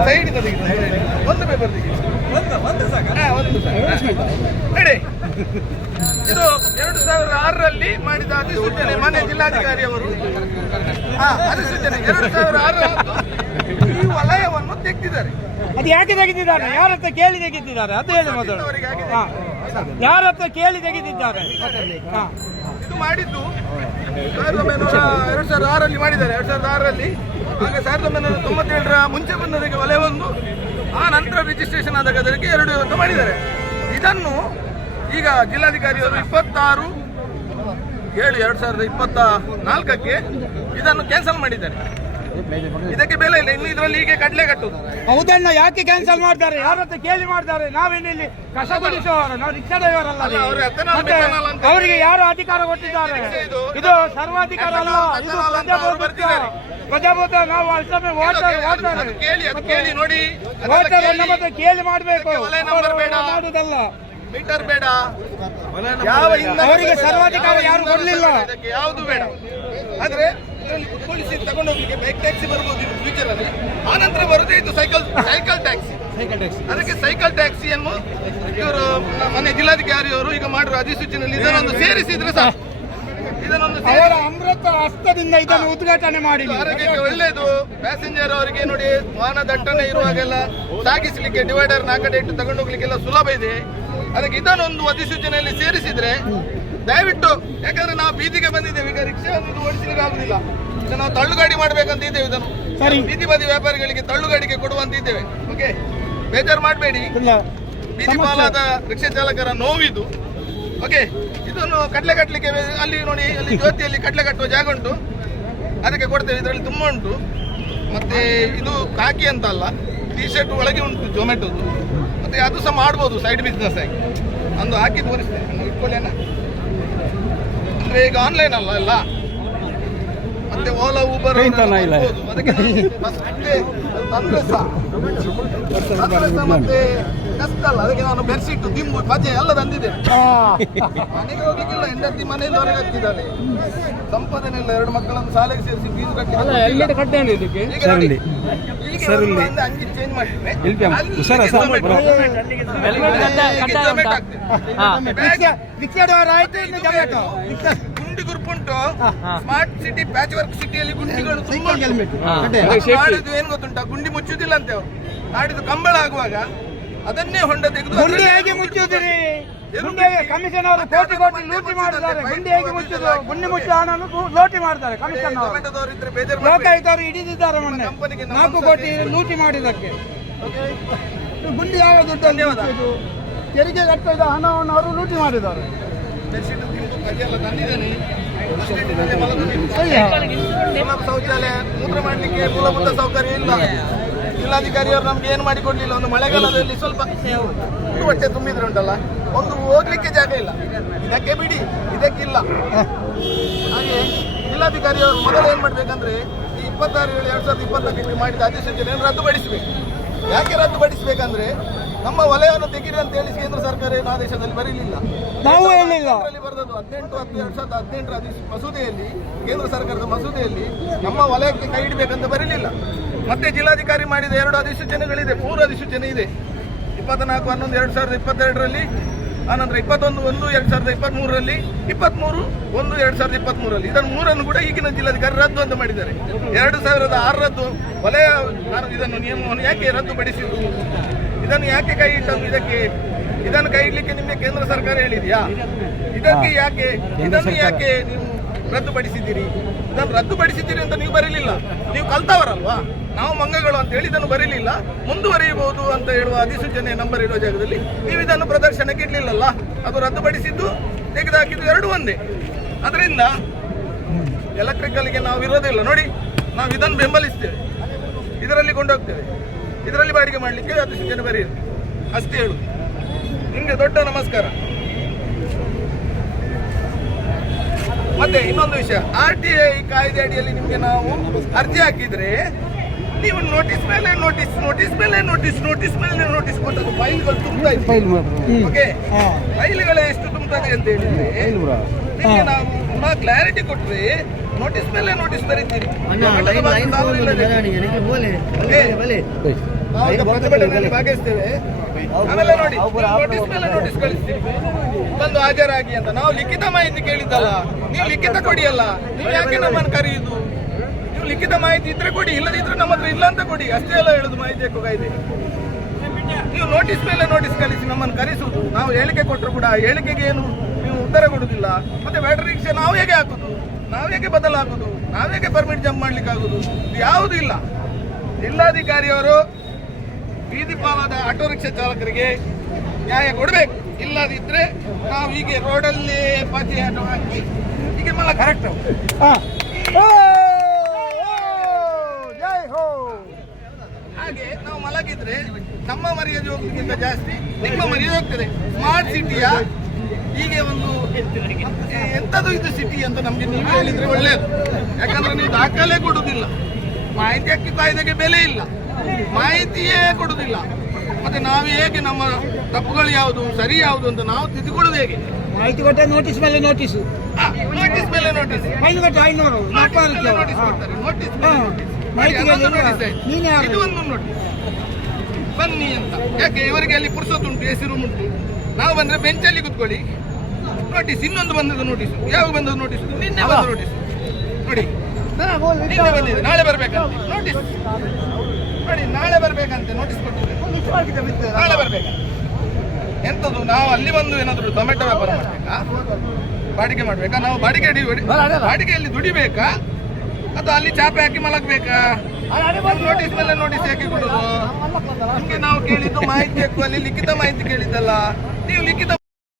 Side ಒಂದು paper ಒಂದು ಇದು ಎರಡು ಸಾವಿರದ ಆರರಲ್ಲಿ ಮಾಡಿದ ಅಧಿಸೂಚನೆ ಮಾನ್ಯ ಜಿಲ್ಲಾಧಿಕಾರಿ ಅವರು ಹಾ, ಅಧಿಸೂಚನೆ. ಎರಡು ಸಾವಿರದ ಆರರಂದು ಈ ವಲಯವನ್ನು ತೆಗೆದಿದ್ದಾರೆ. ಅದು ಯಾಕೆ ತೆಗೆದಿದ್ದಾರೆ? ಯಾರ ಹತ್ರ ಕೇಳಿ ತೆಗೆದಿದ್ದಾರೆ? ಅದು ಹೇಳಿ ಮೊದಲು. ಯಾರ ಹತ್ರ ಕೇಳಿ ತೆಗೆದಿದ್ದಾರೆ? ಹಾ. ಇದು ಮಾಡಿದ್ದು ಸಾವಿರದ ಒಂಬೈನೂರ ಎರಡು ಸಾವಿರದ ಆರಲ್ಲಿ ಮಾಡಿದ್ದಾರೆ. ಎರಡು ಸಾವಿರದ ಆರರಲ್ಲಿ ಆಗ ಸಾವಿರದ ಒಂಬೈನೂರ ತೊಂಬತ್ತೇಳರ ಮುಂಚೆ ಬಂದದಕ್ಕೆ ವಲಯ ಒಂದು. ಆ ನಂತರ ರಿಜಿಸ್ಟ್ರೇಷನ್ ಆದಾಗ ಅದಕ್ಕೆ ಎರಡು ಅಂತ ಮಾಡಿದ್ದಾರೆ. ಇದನ್ನು ಈಗ ಜಿಲ್ಲಾಧಿಕಾರಿಯವರು ಇಪ್ಪತ್ತಾರು ಏಳು ಎರಡು ಸಾವಿರದ ಇಪ್ಪತ್ತ ನಾಲ್ಕಕ್ಕೆ ಇದನ್ನು ಕ್ಯಾನ್ಸಲ್ ಮಾಡಿದ್ದಾರೆ. ಇದಕ್ಕೆ ಬೆಲೆ ಇಲ್ಲ. ಇನ್ನು ಇದರಲ್ಲಿ ಹೀಗೆ ಕಡಲೆ ಕಟ್ಟುದು ಹೌದಣ್ಣ ಯಾಕೆ ಕ್ಯಾನ್ಸಲ್ ಮಾಡ್ತಾರೆ? ಯಾರ ಹತ್ರ ಕೇಳಿ ಮಾಡ್ತಾರೆ? ನಾವೇನಿಲ್ಲಿ ಕಸ ಗುಡಿಸುವವರು ನಾವು ರಿಕ್ಷಾ ಡ್ರೈವರ್ ಅವರಿಗೆ ಯಾರು ಅಧಿಕಾರ ಕೊಟ್ಟಿದ್ದಾರೆ? ಇದು- ಇದು ಸರ್ವಾಧಿಕಾರ ಅಲ್ಲ ಪ್ರಜಾಪ್ರಭುತ್ವ ನಾವು ಅಲ್ಸಮೆ ಕೇಳಿ ಅದು ಕೇಳಿ ನೋಡಿ ಕೇಳಿ. ನಮ್ಮ ಹತ್ರ ಕೇಳಿ. ಮಾಡಬೇಕು. ಮಾಡುದಲ್ಲ ಮೀಟರ್ ಬೇಡ. ಯಾವ ಅವರಿಗೆ. ಸರ್ವಾಧಿಕಾರ ಯಾರು ಕೊಡಲಿಲ್ಲ. ಯಾವುದು ಬೇಡ. ಆದ್ರೆ ಇದರಲ್ಲಿ ಕುತ್ಕೊಳಿಸಿ ತಗೊಂಡೋಗ್ಲಿಕ್ಕೆ ಬೈಕ್ ಟ್ಯಾಕ್ಸಿ ಬರ್ಬೋದು ಇನ್ನು ಫ್ಯೂಚರ್ ಅಲ್ಲಿ. ಆ ನಂತರ ಬರುತ್ತೆ ಇದು ಸೈಕಲ್ ಸೈಕಲ್ ಟ್ಯಾಕ್ಸಿ ಅದಕ್ಕೆ ಸೈಕಲ್ ಟ್ಯಾಕ್ಸಿಯನ್ನು ಇವರು ಮನೆ ಜಿಲ್ಲಾಧಿಕಾರಿಯವರು ಈಗ ಮಾಡಿರೋ ಅಧಿಸೂಚನೆಯಲ್ಲಿ ಇದನ್ನೊಂದು ಸೇರಿಸಿದ್ರೆ ಸಾಕು. ಸೇರಿಸಿ ಅವರ ಅಮೃತ ಹಸ್ತದಿಂದ ಇದನ್ನು ಉದ್ಘಾಟನೆ ಮಾಡಿ ಆರೋಗ್ಯಕ್ಕೆ ಒಳ್ಳೆಯದು ಪ್ಯಾಸೆಂಜರ್ ಅವರಿಗೆ ನೋಡಿ ವಾಹನ ದಟ್ಟಣೆ ಇರುವಾಗೆಲ್ಲ ಸಾಗಿಸಲಿಕ್ಕೆ ಡಿವೈಡರ್ ಆ ಕಡೆ ಇಟ್ಟು ತಗೊಂಡು ಹೋಗ್ಲಿಕ್ಕೆಲ್ಲ ಸುಲಭ ಇದೆ. ಅದಕ್ಕೆ ಇದನ್ನೊಂದು ಅಧಿಸೂಚನೆಯಲ್ಲಿ ಸೇರಿಸಿದ್ರೆ ದಯವಿಟ್ಟು ಯಾಕಂದ್ರೆ ನಾವು ಬೀದಿಗೆ ಬಂದಿದ್ದೇವೆ ಈಗ ರಿಕ್ಷಾ ಅನ್ನೋದು ಓಡಿಸಲಿಕ್ಕೆ ಆಗುದಿಲ್ಲ. ಈಗ ನಾವು ತಳ್ಳುಗಾಡಿ ಮಾಡ್ಬೇಕಂತ ಇದ್ದೇವೆ ಇದನ್ನು. ಸರಿ. ಬೀದಿ ಬದಿ ವ್ಯಾಪಾರಿಗಳಿಗೆ ತಳ್ಳುಗಾಡಿಗೆ ಕೊಡುವಂತ ಇದ್ದೇವೆ. ಓಕೆ ಬೇಜಾರು ಮಾಡಬೇಡಿ. ಬೀದಿ ಪಾಲಾದ ರಿಕ್ಷಾ ಚಾಲಕರ ನೋವಿದು. ಓಕೆ ಇದನ್ನು ಕಡಲೆ ಕಟ್ಟಲಿಕ್ಕೆ ಅಲ್ಲಿ ನೋಡಿ ಅಲ್ಲಿ ಜ್ಯೋತಿಯಲ್ಲಿ ಕಡಲೆ ಕಟ್ಟುವ ಜಾಗ ಉಂಟು. ಅದಕ್ಕೆ ಕೊಡ್ತೇವೆ ಇದರಲ್ಲಿ ತುಂಬ ಉಂಟು. ಮತ್ತೆ ಇದು ಕಾಕಿ ಅಂತ ಅಲ್ಲ ಟಿ ಶರ್ಟ್ ಒಳಗೆ ಉಂಟು ಜೊಮ್ಯಾಟೋದು. ಮತ್ತೆ ಅದು ಸಹ ಮಾಡ್ಬೋದು ಸೈಡ್ ಬಿಸ್ನೆಸ್ ಆಗಿ. ಒಂದು ಹಾಕಿ ತೋರಿಸ್ತೇನೆ ಇಟ್ಕೊಳ್ಳೇನ? ಅಂದ್ರೆ ಈಗ ಆನ್ಲೈನ್ ಅಲ್ಲ ಎಲ್ಲ. ಮತ್ತೆ ಓಲಾ ಊಬರ್ ಅದಕ್ಕೆ ಮತ್ತೆ ಕಷ್ಟ ಅಲ್ಲ ಅದಕ್ಕೆ ನಾನು ಬೆಡ್ಶೀಟ್ ದಿಂಬು ಪಜೆ ಎಲ್ಲ ತಂದಿದ್ದೇನೆ. ಮನೆಗೆ ಹೋಗ್ಲಿಕ್ಕಿಲ್ಲ ಹೆಂಡತಿ ಮನೆಯಲ್ಲಿ ಆಗ್ತಿದ್ದಾನೆ ಸಂಪಾದನೆ ಇಲ್ಲ ಎರಡು ಮಕ್ಕಳನ್ನು ಶಾಲೆಗೆ ಸೇರಿಸಿ ಫೀಸ್ ಕಟ್ಟಿ ಅಂಗಿ ಚೇಂಜ್ ಮಾಡಿದ್ರೆ ಗುಂಡಿ ಗುರುಪುಂಟು ಸ್ಮಾರ್ಟ್ ಸಿಟಿ ಪ್ಯಾಚ್ ವರ್ಕ್ ಸಿಟಿಯಲ್ಲಿ ಗುಂಡಿಗಳು ತುಂಬಾ ನಾಡಿದ್ದು ಏನ್ ಗೊತ್ತುಂಟ? ಗುಂಡಿ ಮುಚ್ಚುದಿಲ್ಲ ಅಂತೆ ಅವರು. ನಾಡಿದ್ದು ಕಂಬಳ ಆಗುವಾಗ ಅದನ್ನೇ ಹೊಂಡ ತೆಗೆದು ಗುಂಡಿ ಹೇಗೆ ಮುಚ್ಚುತ್ತೀರಿ ಗುಂಡಿ ಕಮಿಷನ್ ಅವರು ಕೋಟಿ ಕೋಟಿ ಲೂಟಿ ಮಾಡಿದ್ದಾರೆ ಗುಂಡಿ ಹೇಗೆ ಮುಚ್ಚುದು ಗುಂಡಿ ಮುಚ್ಚು ಹಣವನ್ನು ಲೋಟಿ ಮಾಡ್ತಾರೆ ಕಮಿಷನ್ ಅವರು. ಲೋಕಾಯುಕ್ತರು ಹಿಡಿದಿದ್ದಾರೆ ಮೊನ್ನೆ. ನಾಲ್ಕು ಕೋಟಿ ಲೂಟಿ ಮಾಡಿದ್ದಕ್ಕೆ. ಗುಂಡಿ ಯಾವ ದುಡ್ಡು. ತೆರಿಗೆ ಕಟ್ಟಿದ ಹಣವನ್ನು ಅವರು ಲೂಟಿ ಮಾಡಿದ್ದಾರೆ. ಶೌಚಾಲಯ ಮೂತ್ರ ಮಾಡ್ಲಿಕ್ಕೆ ಮೂಲಭೂತ ಸೌಕರ್ಯ ಇಲ್ಲ. ಜಿಲ್ಲಾಧಿಕಾರಿಯವರು ನಮ್ಗೆ ಏನು ಮಾಡಿಕೊಡ್ಲಿಲ್ಲ? ಒಂದು ಮಳೆಗಾಲದಲ್ಲಿ ಸ್ವಲ್ಪ ಹೊಟ್ಟೆ ತುಂಬಿದ್ರುಂಟಲ್ಲ ಒಂದು ಹೋಗ್ಲಿಕ್ಕೆ ಜಾಗ ಇಲ್ಲ. ಇದಕ್ಕೆ ಬಿಡಿ, ಇದಕ್ಕಿಲ್ಲ. ಹಾಗೆ ಜಿಲ್ಲಾಧಿಕಾರಿಯವರು ಮೊದಲು ಏನು ಮಾಡ್ಬೇಕಂದ್ರೆ, ಈ ಇಪ್ಪತ್ತಾರು ಏಳು ಎರಡು ಸಾವಿರದ ಇಪ್ಪತ್ತಕ್ಕೆ ಮಾಡಿದ ಅಧಿಸೂಚನೆಯನ್ನು ರದ್ದುಪಡಿಸಬೇಕು. ಯಾಕೆ ರದ್ದುಪಡಿಸಬೇಕಂದ್ರೆ ನಮ್ಮ ವಲಯವನ್ನು ತೆಗೀರಿ ಅಂತ ಹೇಳಿ ಕೇಂದ್ರ ಸರ್ಕಾರ ಏನು ಆದೇಶದಲ್ಲಿ ಬರೀಲಿಲ್ಲ. ನಾವು ಹೇಳಿಲ್ಲ ಬರೆದದ್ದು ಹದಿನೆಂಟು ಹತ್ತು ಎರಡ್ ಸಾವಿರದ ಹದಿನೆಂಟರ ಮಸೂದೆಯಲ್ಲಿ ಕೇಂದ್ರ ಸರ್ಕಾರದ ಮಸೂದೆಯಲ್ಲಿ ನಮ್ಮ ವಲಯಕ್ಕೆ ಕೈ ಇಡಬೇಕಂತ ಬರೀಲಿಲ್ಲ. ಮತ್ತೆ ಜಿಲ್ಲಾಧಿಕಾರಿ ಮಾಡಿದ ಎರಡು ಅಧಿಸೂಚನೆಗಳಿದೆ ಮೂರು ಅಧಿಸೂಚನೆ ಇದೆ. ಇಪ್ಪತ್ನಾಲ್ಕು ಹನ್ನೊಂದು ಎರಡು ಸಾವಿರದ ಇಪ್ಪತ್ತೆರಡರಲ್ಲಿ ಆನಂತರ ಇಪ್ಪತ್ತೊಂದು ಒಂದು ಎರಡು ಸಾವಿರದ ಇಪ್ಪತ್ತ್ಮೂರರಲ್ಲಿ ಇಪ್ಪತ್ತ್ಮೂರು ಒಂದು ಎರಡು ಸಾವಿರದ ಇಪ್ಪತ್ತ್ಮೂರರಲ್ಲಿ ಇದನ್ನು ಮೂರನ್ನು ಕೂಡ ಈಗಿನ ಜಿಲ್ಲಾಧಿಕಾರಿ ರದ್ದು ಅಂತ ಮಾಡಿದ್ದಾರೆ. ಎರಡು ಸಾವಿರದ ಆರರದ್ದು ವಲಯ ನಾನು ಇದನ್ನು ನಿಯಮವನ್ನು ಯಾಕೆ ರದ್ದುಪಡಿಸಿದ್ದು? ಇದನ್ನು ಯಾಕೆ ಕೈ ಇಟ್ಟು ಇದಕ್ಕೆ? ಇದನ್ನು ಕೈ ಇಡ್ಲಿಕ್ಕೆ ನಿಮಗೆ ಕೇಂದ್ರ ಸರ್ಕಾರ ಹೇಳಿದೆಯಾ? ಇದಕ್ಕೆ ಯಾಕೆ? ಇದನ್ನು ಯಾಕೆ ನೀವು ರದ್ದುಪಡಿಸಿದ್ದೀರಿ? ಇದನ್ನು ರದ್ದುಪಡಿಸಿದ್ದೀರಿ ಅಂತ ನೀವು ಬರೀಲಿಲ್ಲ. ನೀವು ಕಲ್ತವರಲ್ವಾ? ನಾವು ಮಂಗಗಳು ಅಂತ ಹೇಳಿ ಇದನ್ನು ಬರೀಲಿಲ್ಲ. ಮುಂದುವರಿಯಬಹುದು ಅಂತ ಹೇಳುವ ಅಧಿಸೂಚನೆ ನಂಬರ್ ಇರುವ ಜಾಗದಲ್ಲಿ ನೀವು ಇದನ್ನು ಪ್ರದರ್ಶನಕ್ಕೆ ಇಡ್ಲಿಲ್ಲಲ್ಲ? ಅದು ರದ್ದುಪಡಿಸಿದ್ದು ತೆಗೆದುಹಾಕಿದ್ದು ಎರಡು ಒಂದೇ. ಅದರಿಂದ ಎಲೆಕ್ಟ್ರಿಕಲ್ಗೆ ನಾವು ಇರೋದಿಲ್ಲ. ನೋಡಿ, ನಾವು ಇದನ್ನು ಬೆಂಬಲಿಸ್ತೇವೆ. ಇದರಲ್ಲಿ ಕೊಂಡೋಗ್ತೇವೆ. ಇದರಲ್ಲಿ ಬಾಡಿಗೆ ಮಾಡಲಿಕ್ಕೆ ಅಧಿಸೂಚನೆ ಬರೆಯಿರಿ ಅಷ್ಟೇ ಹೇಳು. ನಿಮಗೆ ದೊಡ್ಡ ನಮಸ್ಕಾರ. ಮತ್ತೆ ಇನ್ನೊಂದು ವಿಷಯ ಆರ್ ಟಿ ಐ ಕಾಯ್ದೆ ಅಡಿಯಲ್ಲಿ ನಿಮಗೆ ನಾವು ಅರ್ಜಿ ಹಾಕಿದ್ರೆ ನೀವು ನೋಟಿಸ್ ಮೇಲೆ ನೋಟಿಸ್ ನೋಟಿಸ್ ಮೇಲೆ ನೋಟಿಸ್ ನೋಟಿಸ್ ಮೇಲೆ ನೋಟಿಸ್ ಕೊಟ್ಟದ್ದು ಫೈಲ್ಗಳು ತುಂಬಾ ಇದೆ. ಓಕೆ ಫೈಲ್ಗಳೇ ಎಷ್ಟು ತುಂಬ್ತದೆ ಅಂತ ಹೇಳಿದ್ರೆ ನಿಮಗೆ ನಾವು ಕ್ಲಾರಿಟಿ ಕೊಟ್ರಿ. ನೋಟಿಸ್ ಮೇಲೆ ನೋಟಿಸ್ ಬರೀತೀರಿ. ಪ್ರತಿಭಟನೆಯಲ್ಲಿ ಭಾಗವಹಿಸ್ತೇವೆ ಆಮೇಲೆ ನೋಡಿ ನೋಟಿಸ್ ಮೇಲೆ ನೋಟಿಸ್ ಕಳಿಸ್ತೀವಿ ಬಂದು ಹಾಜರಾಗಿ ಅಂತ. ನಾವು ಲಿಖಿತ ಮಾಹಿತಿ ಕೇಳಿದ್ದಲ್ಲ. ನೀವು ಲಿಖಿತ ಕೊಡಿ ಅಲ್ಲ ನೀವು ಯಾಕೆ ನಮ್ಮನ್ನು ಕರೆಯುದು? ನೀವು ಲಿಖಿತ ಮಾಹಿತಿ ಇದ್ರೆ ಕೊಡಿ ಇಲ್ಲದಿದ್ರೆ ನಮ್ಮ ಹತ್ರ ಇಲ್ಲ ಅಂತ ಕೊಡಿ. ಅಷ್ಟೇ ಅಲ್ಲ ಹೇಳುದು ಮಾಹಿತಿ ಕಾಯ್ದೆ ನೀವು ನೋಟಿಸ್ ಮೇಲೆ ನೋಟಿಸ್ ಕಳಿಸಿ ನಮ್ಮನ್ನು ಕರೆಸುವುದು. ನಾವು ಹೇಳಿಕೆ ಕೊಟ್ಟರು ಕೂಡ ಹೇಳಿಕೆಗೆ ಏನು ಉತ್ತರ ಕೊಡುದಿಲ್ಲ. ಮತ್ತೆ ಬ್ಯಾಟ್ರಿ ರಿಕ್ಷಾ ನಾವು ಹೇಗೆ ಹಾಕುದು? ನಾವು ಹೇಗೆ ಬದಲಾಗುದು? ನಾವು ಹೇಗೆ ಪರ್ಮಿಟ್ ಜಂಪ್ ಮಾಡ್ಲಿಕ್ಕೆ ಆಗುದು ಇದು ಯಾವುದೂ ಇಲ್ಲ. ಜಿಲ್ಲಾಧಿಕಾರಿಯವರು ಬೀದಿ ಪಾಲಾದ ಆಟೋ ರಿಕ್ಷಾ ಚಾಲಕರಿಗೆ ನ್ಯಾಯ ಕೊಡಬೇಕು. ಇಲ್ಲದಿದ್ರೆ ನಾವು ಹೀಗೆ ರೋಡಲ್ಲಿ ಪಾಚಿ ಆಟೋ ಹಾಕಿ ಹೀಗೆ ಮಾಡ ಕರೆಕ್ಟ್ ಹಾ. ಓ, ಓ, ಜೈ ಹೋ. ಹಾಗೆ ನಾವು ಮಲಗಿದ್ರೆ ನಮ್ಮ ಮರ್ಯಾದೆ ಹೋಗೋದಕ್ಕಿಂತ ಜಾಸ್ತಿ ನಿಮ್ಮ ಮರ್ಯಾದೆ ಹೋಗ್ತದೆ. ಸ್ಮಾರ್ಟ್ ಸಿಟಿಯ ಹೀಗೆ ಒಂದು ಎಂಥದ್ದು ಇದು ಸಿಟಿ ಅಂತ ನಮಗೆ ನೀವು ಹೇಳಿದ್ರೆ ಒಳ್ಳೆಯದು ಯಾಕಂದ್ರೆ ನೀವು ದಾಖಲೆ ಕೊಡುದಿಲ್ಲ. ಮಾಹಿತಿ ಹಕ್ಕಿ ಕಾಯ್ದೆಗೆ ಬೆಲೆ ಇಲ್ಲ. ಮಾಹಿತಿಯೇ ಕೊಡುದಿಲ್ಲ. ಮತ್ತೆ ನಾವು ಹೇಗೆ ನಮ್ಮ ತಪ್ಪುಗಳು ಯಾವುದು ಸರಿ ಯಾವುದು ಅಂತ ನಾವು ತಿದ್ದುಕೊಳ್ಳೋದು ಹೇಗೆ? ಮಾಹಿತಿ ಕೊಟ್ಟ ನೋಟಿಸ್ ಮೇಲೆ ನೋಟಿಸ್ ನೋಟಿಸ್ ಮೇಲೆ ನೋಟಿಸ್ ಫೈನ್ ಕಟ್ಟಿ ಐನೂರು ನೋಟಿಸ್ ಕೊಡ್ತಾರೆ ನೋಟಿಸ್. ಮಾಹಿತಿ ಇದು ಒಂದು ನೋಟಿಸ್ ಬನ್ನಿ ಅಂತ. ಯಾಕೆ ಇವರಿಗೆ ಅಲ್ಲಿ ಪುರುಸೊತ್ತುಂಟು ಹೆಸರು ಉಂಟು. ನಾವು ಬಂದ್ರೆ ಬೆಂಚಲ್ಲಿ ಕುತ್ಕೊಳ್ಳಿ. ನೋಟಿಸ್ ಇನ್ನೊಂದು ಬಂದದ್ದು ನೋಟಿಸ್ ಯಾವಾಗ ಬಂದದ್ದು ನೋಟಿಸ್ ನಿನ್ನೆ ಬಂದ ನೋಟಿಸ್ ನೋಡಿ. ನಿನ್ನೆ ಬಂದಿದೆ ನಾಳೆ ಬರ್ಬೇಕಂತೆ. ನೋಟಿಸ್ ನೋಡಿ ನಾಳೆ ಬರ್ಬೇಕಂತೆ. ನೋಟಿಸ್ ಕೊಟ್ಟಿದ್ದೆ ನಾಳೆ ಬರ್ಬೇಕಂತೆ. ಎಂತದ್ದು ನಾವು ಅಲ್ಲಿ ಬಂದು ಏನಾದ್ರು ಟೊಮೆಟೊ ವ್ಯಾಪಾರ ಮಾಡ್ಬೇಕಾ? ಬಾಡಿಗೆ ಮಾಡ್ಬೇಕಾ? ನಾವು ಬಾಡಿಗೆ ಬಾಡಿಗೆಯಲ್ಲಿ ದುಡಿಬೇಕಾ? ಅಥವಾ ಅಲ್ಲಿ ಚಾಪೆ ಹಾಕಿ ಮಲಗಬೇಕಾ? ನೋಟಿಸ್ ಮೇಲೆ ನೋಟಿಸ್ ಹಾಕಿ ಕೊಡೋದು. ನಮ್ಗೆ ನಾವು ಕೇಳಿದ್ದು ಮಾಹಿತಿ ಹಕ್ಕು ಅಲ್ಲಿ ಲಿಖಿತ ಮಾಹಿತಿ ಕೇಳಿದ್ದಲ್ಲ. ನೀವು ಲಿಖಿತ